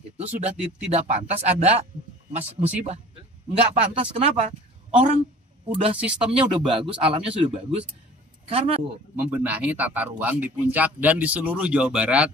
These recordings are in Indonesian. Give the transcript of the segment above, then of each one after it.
itu sudah tidak pantas ada musibah. Nggak pantas, kenapa? Orang udah sistemnya udah bagus, alamnya sudah bagus, karena membenahi tata ruang di puncak dan di seluruh Jawa Barat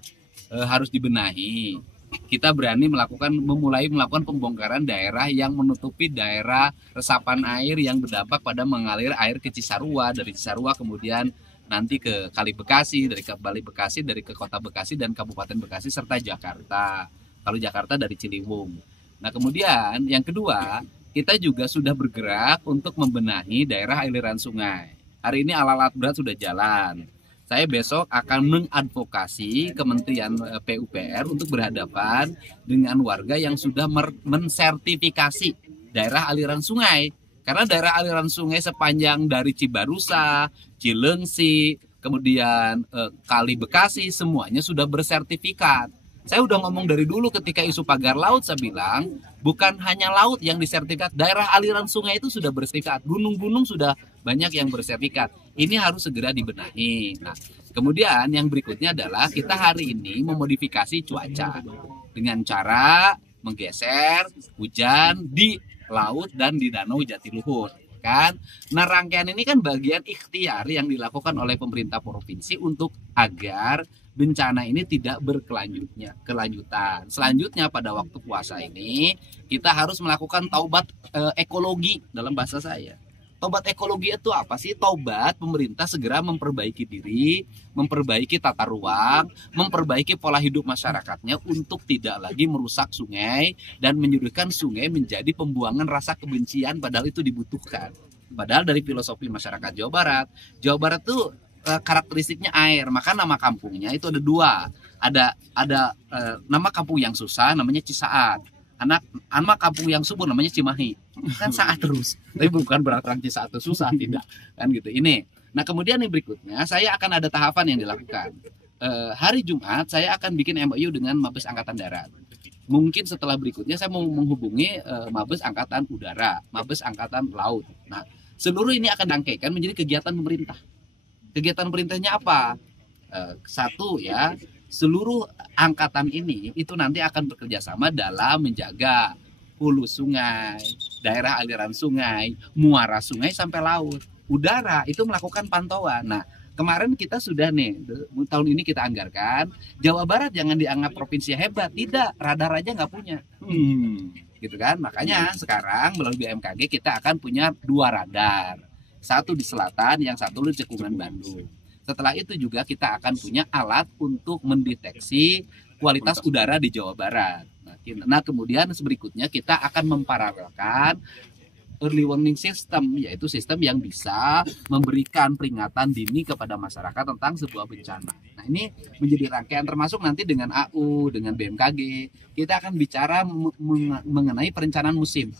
harus dibenahi. Kita berani memulai melakukan pembongkaran daerah yang menutupi daerah resapan air yang berdampak pada mengalir air ke Cisarua, dari Cisarua kemudian nanti ke Kali Bekasi, dari Kali Bekasi dari ke Kota Bekasi dan Kabupaten Bekasi serta Jakarta. Kalau Jakarta dari Ciliwung. Nah, kemudian yang kedua, kita juga sudah bergerak untuk membenahi daerah aliran sungai. Hari ini alat berat sudah jalan. Saya besok akan mengadvokasi Kementerian PUPR untuk berhadapan dengan warga yang sudah mensertifikasi daerah aliran sungai. Karena daerah aliran sungai sepanjang dari Cibarusa, Cilengsi, kemudian Kali Bekasi, semuanya sudah bersertifikat. Saya udah ngomong dari dulu ketika isu pagar laut, saya bilang bukan hanya laut yang disertifikat, daerah aliran sungai itu sudah bersertifikat, gunung-gunung sudah banyak yang bersertifikat. Ini harus segera dibenahi. Nah, kemudian yang berikutnya adalah kita hari ini memodifikasi cuaca dengan cara menggeser hujan di laut dan di danau Jatiluhur. Kan? Nah, rangkaian ini kan bagian ikhtiar yang dilakukan oleh pemerintah provinsi untuk agar bencana ini tidak berkelanjutan. Selanjutnya pada waktu puasa ini kita harus melakukan taubat ekologi dalam bahasa saya. Taubat ekologi itu apa sih? Taubat pemerintah segera memperbaiki diri, memperbaiki tata ruang, memperbaiki pola hidup masyarakatnya untuk tidak lagi merusak sungai dan menyuguhkan sungai menjadi pembuangan rasa kebencian, padahal itu dibutuhkan. Padahal dari filosofi masyarakat Jawa Barat tuh karakteristiknya air, maka nama kampungnya itu ada dua. Ada nama kampung yang susah namanya Cisaat. Nama kampung yang subur namanya Cimahi. Kan saat terus. Tapi bukan berarti orang Cisaat itu susah, tidak. Kan gitu. Ini. Nah, kemudian yang berikutnya saya akan ada tahapan yang dilakukan. Hari Jumat saya akan bikin MOU dengan Mabes Angkatan Darat. Mungkin setelah berikutnya saya mau menghubungi Mabes Angkatan Udara, Mabes Angkatan Laut. Nah, seluruh ini akan dirangkaikan menjadi kegiatan pemerintah. Kegiatan pemerintahnya apa? Satu ya, seluruh angkatan ini itu nanti akan bekerja sama dalam menjaga hulu sungai, daerah aliran sungai, muara sungai sampai laut. Udara itu melakukan pantauan. Nah, kemarin kita sudah nih, tahun ini kita anggarkan, Jawa Barat jangan dianggap provinsi hebat, tidak, radar aja nggak punya. Gitu kan, makanya sekarang melalui BMKG kita akan punya 2 radar. Satu di selatan, yang satu di Cekungan Bandung. Setelah itu juga kita akan punya alat untuk mendeteksi kualitas udara di Jawa Barat. Nah, kemudian berikutnya kita akan memparalelkan early warning system, yaitu sistem yang bisa memberikan peringatan dini kepada masyarakat tentang sebuah bencana. Nah, ini menjadi rangkaian termasuk nanti dengan AU, dengan BMKG. Kita akan bicara mengenai perencanaan musim.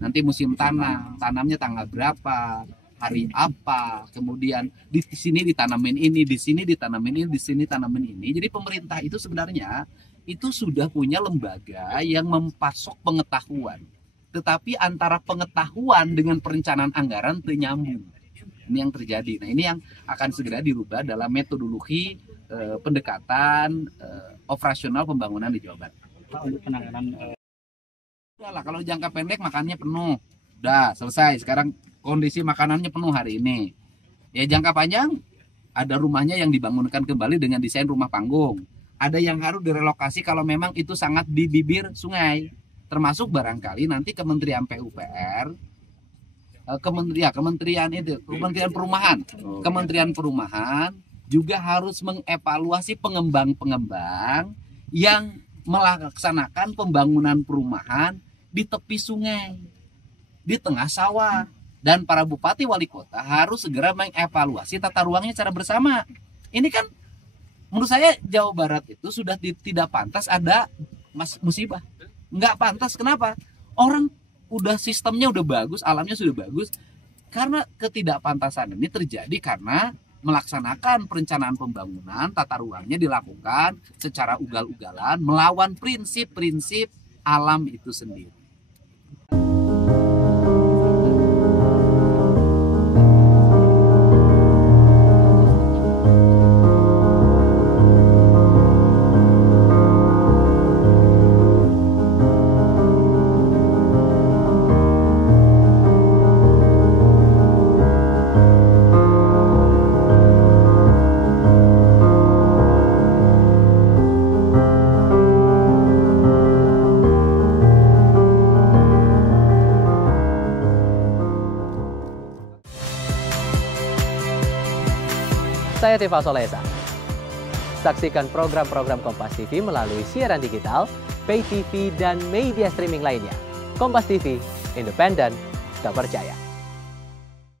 Nanti musim tanamnya tanggal berapa, hari apa, kemudian di sini ditanamin ini, di sini ditanamin ini, di sini tanamin ini. Jadi pemerintah itu sebenarnya itu sudah punya lembaga yang mempasok pengetahuan. Tetapi antara pengetahuan dengan perencanaan anggaran ternyambung. Ini yang terjadi. Nah, ini yang akan segera dirubah dalam metodologi pendekatan operasional pembangunan di Jawa Barat. Untuk penanganan Udahlah, kalau jangka pendek makannya penuh. Udah selesai. Sekarang kondisi makanannya penuh hari ini. Ya, jangka panjang ada rumahnya yang dibangunkan kembali dengan desain rumah panggung. Ada yang harus direlokasi kalau memang itu sangat di bibir sungai. Termasuk barangkali nanti Kementerian PUPR, Kementerian Perumahan juga harus mengevaluasi pengembang-pengembang yang melaksanakan pembangunan perumahan di tepi sungai, di tengah sawah. Dan para bupati wali kota harus segera mengevaluasi tata ruangnya secara bersama. Ini kan menurut saya Jawa Barat itu sudah tidak pantas ada musibah. Nggak pantas, kenapa? Orang udah sistemnya udah bagus, alamnya sudah bagus. Karena ketidakpantasan ini terjadi karena melaksanakan perencanaan pembangunan, tata ruangnya dilakukan secara ugal-ugalan, melawan prinsip-prinsip alam itu sendiri. Saya Tifa Solesa. Saksikan program-program Kompas TV melalui siaran digital, pay TV, dan media streaming lainnya. Kompas TV, independen, terpercaya.